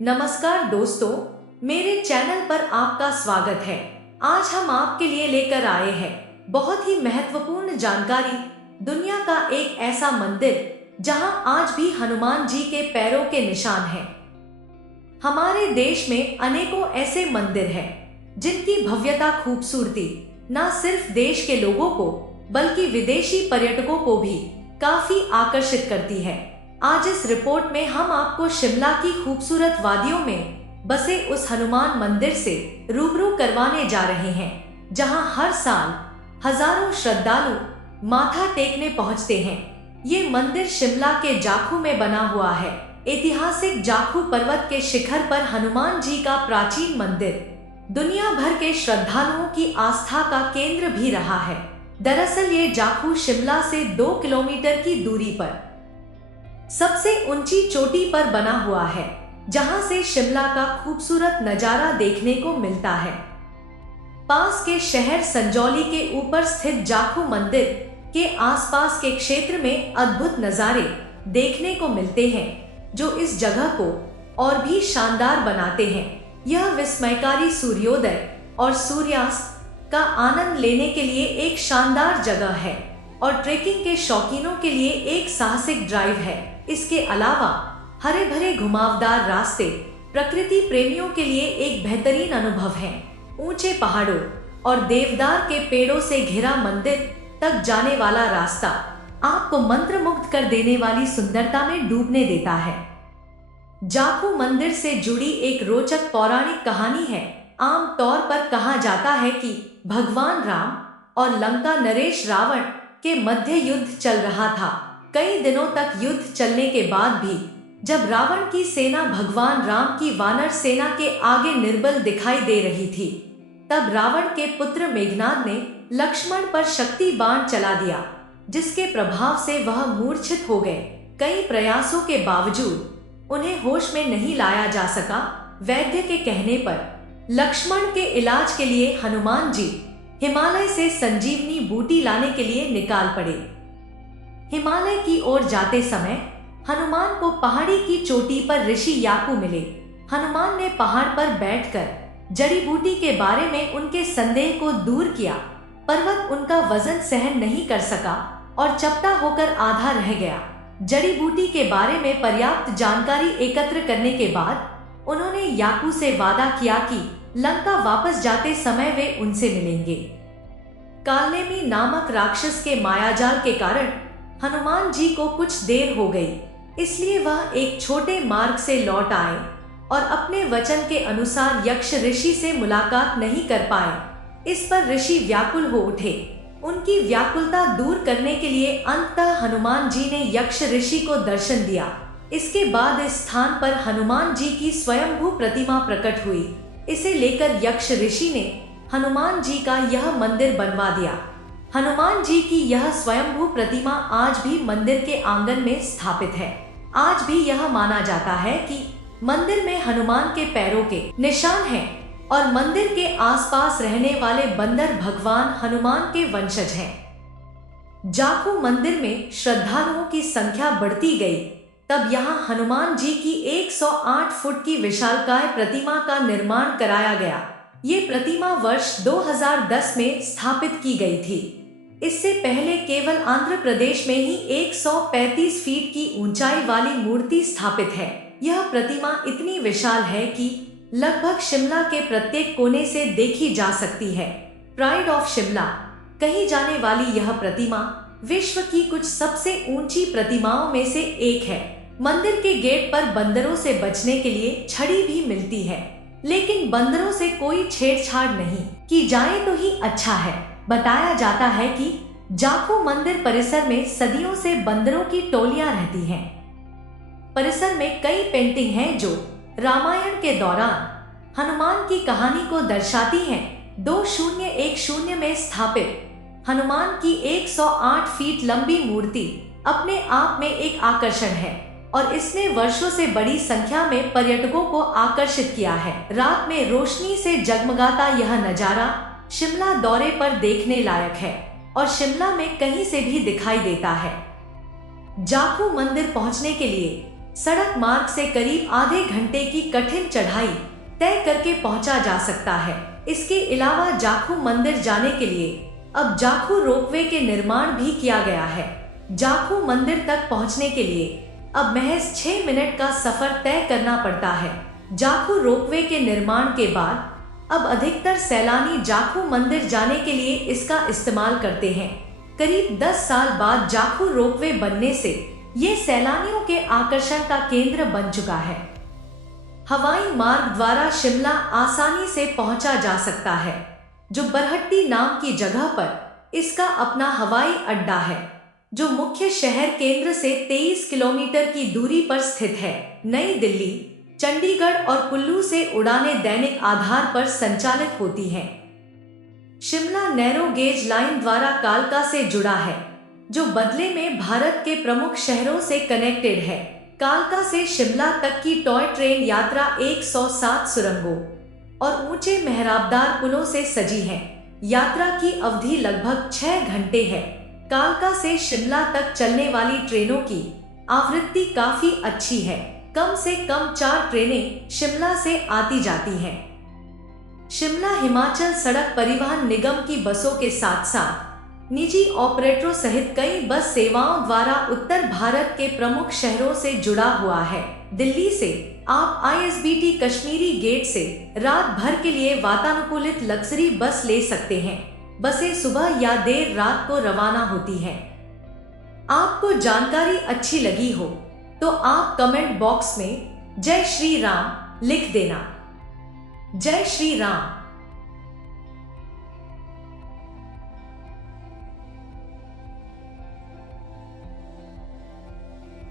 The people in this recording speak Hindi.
नमस्कार दोस्तों, मेरे चैनल पर आपका स्वागत है। आज हम आपके लिए लेकर आए हैं बहुत ही महत्वपूर्ण जानकारी। दुनिया का एक ऐसा मंदिर जहां आज भी हनुमान जी के पैरों के निशान हैं। हमारे देश में अनेकों ऐसे मंदिर हैं जिनकी भव्यता, खूबसूरती न सिर्फ देश के लोगों को बल्कि विदेशी पर्यटकों को भी काफी आकर्षित करती है। आज इस रिपोर्ट में हम आपको शिमला की खूबसूरत वादियों में बसे उस हनुमान मंदिर से रूबरू करवाने जा रहे हैं, जहां हर साल हजारों श्रद्धालु माथा टेकने पहुंचते हैं। ये मंदिर शिमला के जाखू में बना हुआ है। ऐतिहासिक जाखू पर्वत के शिखर पर हनुमान जी का प्राचीन मंदिर दुनिया भर के श्रद्धालुओं की आस्था का केंद्र भी रहा है। दरअसल ये जाखू शिमला से 2 किलोमीटर की दूरी पर सबसे ऊंची चोटी पर बना हुआ है, जहां से शिमला का खूबसूरत नजारा देखने को मिलता है। पास के शहर संजौली के ऊपर स्थित जाखू मंदिर के आसपास के क्षेत्र में अद्भुत नजारे देखने को मिलते हैं, जो इस जगह को और भी शानदार बनाते हैं। यह विस्मयकारी सूर्योदय और सूर्यास्त का आनंद लेने के लिए एक शानदार जगह है और ट्रेकिंग के शौकीनों के लिए एक साहसिक ड्राइव है। इसके अलावा हरे भरे घुमावदार रास्ते प्रकृति प्रेमियों के लिए एक बेहतरीन अनुभव है। ऊंचे पहाड़ों और देवदार के पेड़ों से घिरा मंदिर तक जाने वाला रास्ता आपको मंत्रमुग्ध कर देने वाली सुंदरता में डूबने देता है। जाखू मंदिर से जुड़ी एक रोचक पौराणिक कहानी है। आम तौर पर कहा जाता है कि भगवान राम और लंका नरेश रावण के मध्य युद्ध चल रहा था। कई दिनों तक युद्ध चलने के बाद भी जब रावण की सेना भगवान राम की वानर सेना के आगे निर्बल दिखाई दे रही थी, तब रावण के पुत्र मेघनाद ने लक्ष्मण पर शक्ति बाण चला दिया, जिसके प्रभाव से वह मूर्छित हो गए। कई प्रयासों के बावजूद उन्हें होश में नहीं लाया जा सका। वैद्य के कहने पर लक्ष्मण के इलाज के लिए हनुमान जी हिमालय से संजीवनी बूटी लाने के लिए निकाल पड़े। हिमालय की ओर जाते समय हनुमान को पहाड़ी की चोटी पर ऋषि याकू मिले। हनुमान ने पहाड़ पर बैठकर जड़ी बूटी के बारे में उनके संदेह को दूर किया। पर्वत उनका वजन सहन नहीं कर सका और चपटा होकर आधा रह गया। जड़ी बूटी के बारे में पर्याप्त जानकारी एकत्र करने के बाद उन्होंने याकू से वादा किया कि लंका वापस जाते समय वे उनसे मिलेंगे। कालनेमी नामक राक्षस के मायाजाल के कारण हनुमान जी को कुछ देर हो गई, इसलिए वह एक छोटे मार्ग से लौट आए और अपने वचन के अनुसार यक्ष ऋषि से मुलाकात नहीं कर पाए। इस पर ऋषि व्याकुल हो उठे। उनकी व्याकुलता दूर करने के लिए अंततः हनुमान जी ने यक्ष ऋषि को दर्शन दिया। इसके बाद इस स्थान पर हनुमान जी की स्वयंभू प्रतिमा प्रकट हुई। इसे लेकर यक्ष ऋषि ने हनुमान जी का यह मंदिर बनवा दिया। हनुमान जी की यह स्वयंभू प्रतिमा आज भी मंदिर के आंगन में स्थापित है। आज भी यह माना जाता है कि मंदिर में हनुमान के पैरों के निशान हैं और मंदिर के आसपास रहने वाले बंदर भगवान हनुमान के वंशज हैं। जाखू मंदिर में श्रद्धालुओं की संख्या बढ़ती गई, तब यहाँ हनुमान जी की 108 फुट की विशालकाय प्रतिमा का निर्माण कराया गया। ये प्रतिमा वर्ष 2010 में स्थापित की गई थी। इससे पहले केवल आंध्र प्रदेश में ही 135 फीट की ऊंचाई वाली मूर्ति स्थापित है। यह प्रतिमा इतनी विशाल है कि लगभग शिमला के प्रत्येक कोने से देखी जा सकती है। प्राइड ऑफ शिमला कही जाने वाली यह प्रतिमा विश्व की कुछ सबसे ऊंची प्रतिमाओं में से एक है। मंदिर के गेट पर बंदरों से बचने के लिए छड़ी भी मिलती है, लेकिन बंदरों से कोई छेड़छाड़ नहीं की जाए तो ही अच्छा है। बताया जाता है कि जाखू मंदिर परिसर में सदियों से बंदरों की टोलियां रहती हैं। परिसर में कई पेंटिंग हैं जो रामायण के दौरान हनुमान की कहानी को दर्शाती हैं। 2010 में स्थापित हनुमान की 108 फीट लंबी मूर्ति अपने आप में एक आकर्षण है और इसने वर्षों से बड़ी संख्या में पर्यटकों को आकर्षित किया है। रात में रोशनी से जगमगाता यह नजारा शिमला दौरे पर देखने लायक है और शिमला में कहीं से भी दिखाई देता है। जाखू मंदिर पहुंचने के लिए सड़क मार्ग से करीब आधे घंटे की कठिन चढ़ाई तय करके पहुंचा जा सकता है। इसके अलावा जाखू मंदिर जाने के लिए अब जाखू रोपवे के निर्माण भी किया गया है। जाखू मंदिर तक पहुंचने के लिए अब महज 6 मिनट का सफर तय करना पड़ता है। जाखू रोपवे के निर्माण के बाद अब अधिकतर सैलानी जाखू मंदिर जाने के लिए इसका इस्तेमाल करते हैं। करीब 10 साल बाद जाखू रोपवे बनने से ये सैलानियों के आकर्षण का केंद्र बन चुका है। हवाई मार्ग द्वारा शिमला आसानी से पहुंचा जा सकता है, जो बरहट्टी नाम की जगह पर इसका अपना हवाई अड्डा है, जो मुख्य शहर केंद्र से 23 किलोमीटर की दूरी पर स्थित है। नई दिल्ली, चंडीगढ़ और कुल्लू से उड़ानें दैनिक आधार पर संचालित होती हैं। शिमला नैरो गेज लाइन द्वारा कालका से जुड़ा है, जो बदले में भारत के प्रमुख शहरों से कनेक्टेड है। कालका से शिमला तक की टॉय ट्रेन यात्रा 107 सुरंगों और ऊंचे मेहराबदार पुलों से सजी है। यात्रा की अवधि लगभग 6 घंटे है। कालका से शिमला तक चलने वाली ट्रेनों की आवृत्ति काफी अच्छी है। कम से कम 4 ट्रेनें शिमला से आती जाती हैं। शिमला हिमाचल सड़क परिवहन निगम की बसों के साथ साथ निजी ऑपरेटरों सहित कई बस सेवाओं द्वारा उत्तर भारत के प्रमुख शहरों से जुड़ा हुआ है। दिल्ली से आप ISBT कश्मीरी गेट से रात भर के लिए वातानुकूलित लग्जरी बस ले सकते हैं। बसें सुबह या देर रात को रवाना होती हैं। आपको जानकारी अच्छी लगी हो तो आप कमेंट बॉक्स में जय श्री राम लिख देना। जय श्री राम।